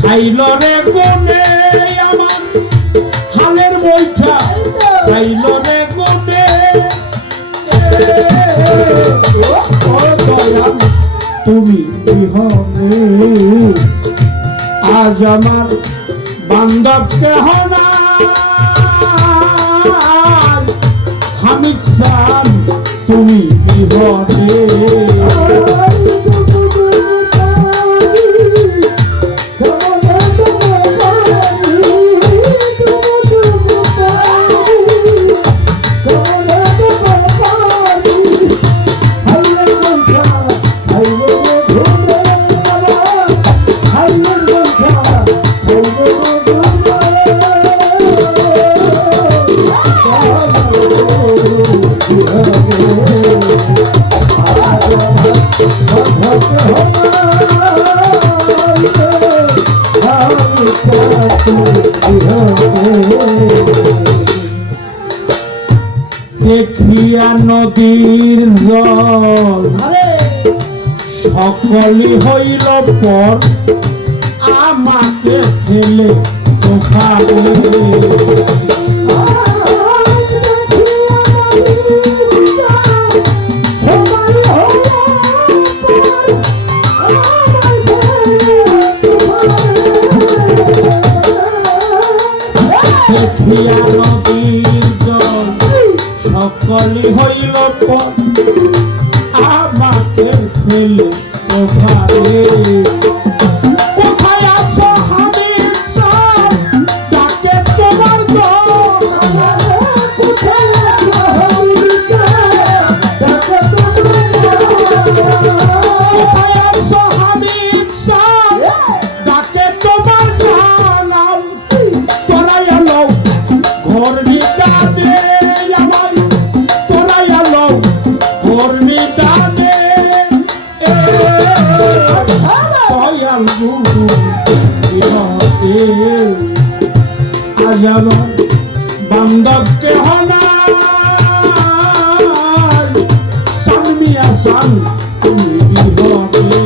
খাইল রে কোনে আমার হালের বৈঠা খাইল রে কোনে তুমি বিহনে আজ আমার বান্ধব কেহ নাই আমি চান তুমি বিহনে দেখিয়া নদীর জল সকলি হইল পর আমাকে ফেলে ওখানে দেখিয়া নদীর জল সকলি হইল পর আমাকে ফেলে ওখানে কোথায় আসো আমি ডাকে তোমার কোথায় আসো আমি ডাকে তোমার তোরাই আলো ঘর নিকাশে আমার তোরাই আলো ঘর নিকাশে দয়াল গুরু আজ আমার বান্ধবকে হনাই সামিয়া সান তুমি বিহনে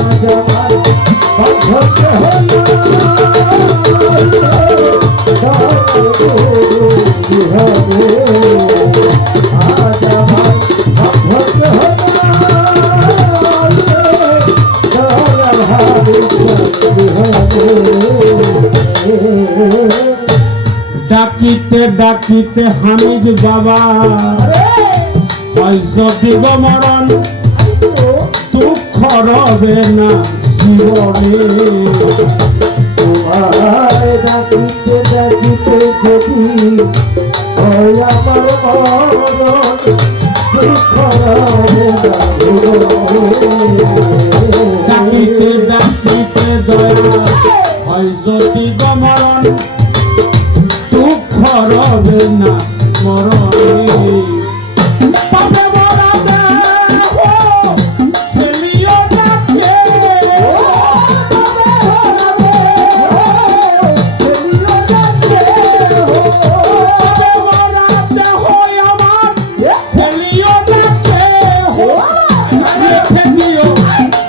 আজ আমার বান্ধবকে ডাকিতে ডাকিতে হামিদ বাবা দিব মরণ দুঃখ রবে না জীবনে ডাকিতে ডাকিতে যদি আমার ডাকিতে ডাকিতে দয়া হয় যদি মরণ দুঃখ রবে না মরণে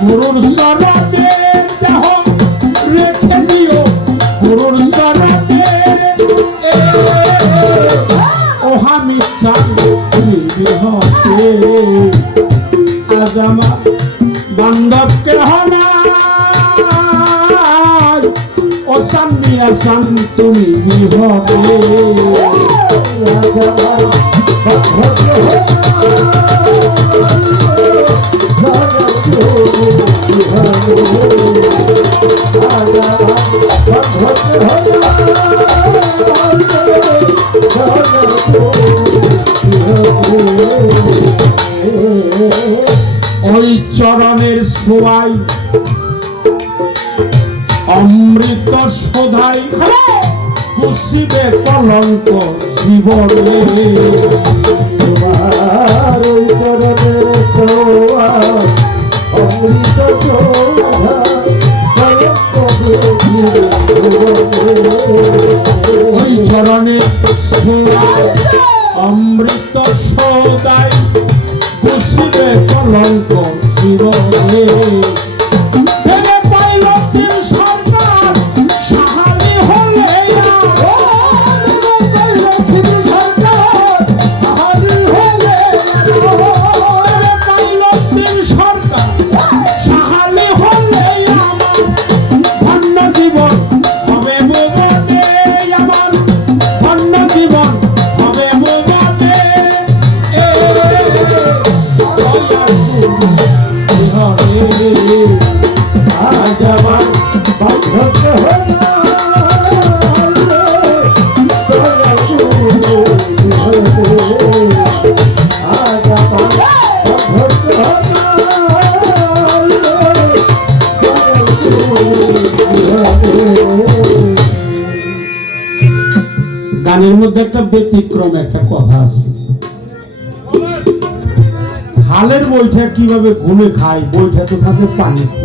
গুরুর শরণে দেহ রেখে দিও গুরুর শরণে ও আমি চাই বিহতে আজ আমার বান্ধবকে হনাই ও সামিয়া সান তুমি বিহতে আজ আমার বান্ধবকে ওই চরণের ছোঁয়ায় অমৃত শোধাই পুষিবে কলঙ্ক জীবনে ওই চরণের ছোঁয়ায় অমৃত ওই চরণে অমৃত সৌদায় বুঝিবে কলঙ্ক জীবনে পাইল গানের মধ্যে একটা ব্যতিক্রম একটা কথা আছে। হালের বৈঠা কিভাবে ঘুমে খায়, বৈঠা তো থাকে পানিতে।